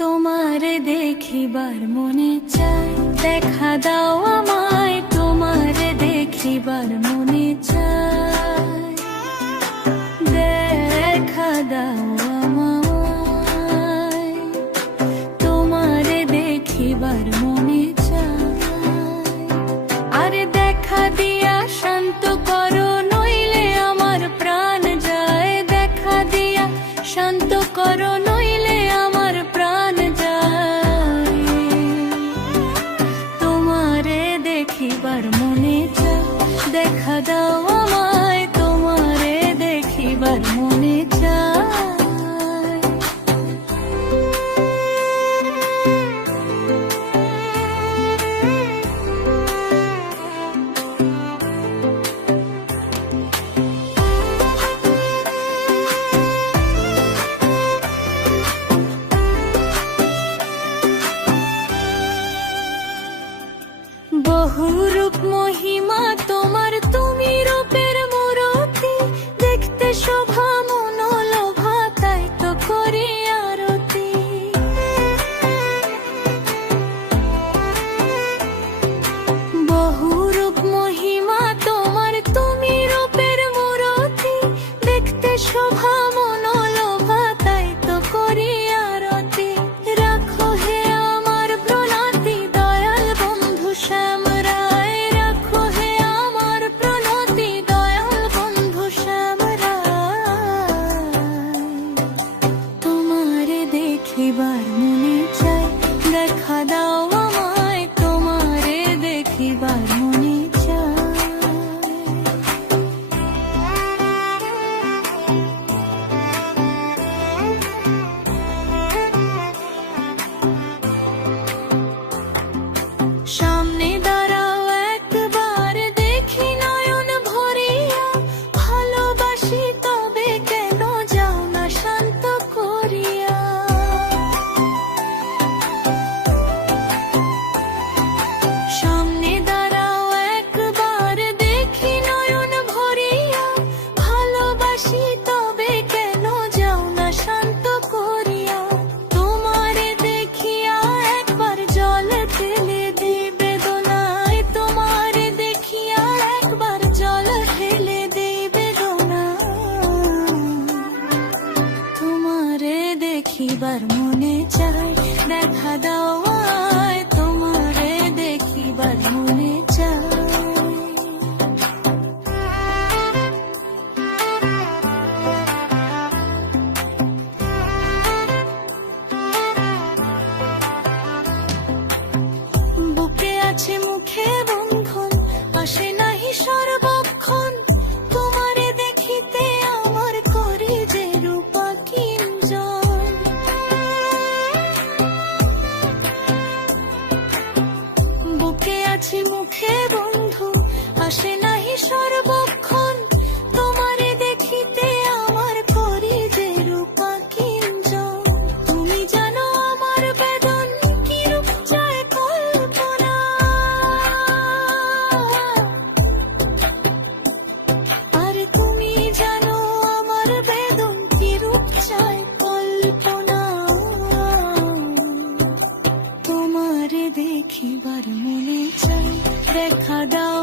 তোমারে দেখিবার মনে চায়, দেখা দাও আমায়। তোমারে দেখিবার মনে চায়, দেখা দাও আমায়। তোমারে দেখিবার মনে চায়, আরে দেখা দিয়া শান্ত করো, নইলে আমার প্রাণ যায়। দেখা দিয়া শান্ত করো, নইলে আমার প্রাণ যায়। তোমারে দেখিবার মনে চায়, দেখা দাও আমায়। তোমারে দেখিবার মনে চায়। বহুরূপ মহিমা তোমার, তুমি রূপের মূরতি। দেখতে শোভা মনোলোভা, তাই তো করি আরতি। বহুরূপ মহিমা তোমার, তুমি রূপের মূরতি। দেখতে শোভা মনোলোভা, তাই তো করি আরতি। রাখো হে আমার প্রণতি, দয়াল বন্ধু শ্যাম রায়। রাখো হে আমার প্রণতি, দয়াল বন্ধু শ্যাম রায়। তোমারে দেখিবার মনে চায়, দেখা দাও আমায়। তোমারে দেখিবার মনে চায়। সামনে দাঁড়াও একবার, দেখি নয়ন ভরিয়া। ভালোবাসি তবে কেন যাও না শান্ত করিয়া। সামনে দাঁড়াও একবার, দেখি নয়ন ভরিয়া। ভালোবাসি তবে কেন যাও না শান্ত করিয়া। তোমারে দেখিয়া একবার জল ঢেলে দিই বেদনায়। তোমারে দেখিয়া একবার জল ঢেলে দিই বেদনায়। তোমারে দেখিবার মনে চায়, দেখা দাও আমায়। তোমারে দেখিবার মনে চায়। বুকে আছে মুখে বন্ধন, আসে নাহি সর্বক্ষণ। তোমারে দেখিতে আমার করি যে রূপা কিঞ্জন। বুকে আছে মুখে বন্ধু, আসে নাহি সর্বক্ষণ। তোমারে দেখিতে আমার করি যে রূপা কিঞ্জন। তুমি জানো আমার বেদন কি রূপ চায় কল্পনা। আরে তুমি জানো আমার বেদন কি রূপ চায় কল্পনা। তোমারে দেখিবার মনে চায়, দেখা দাও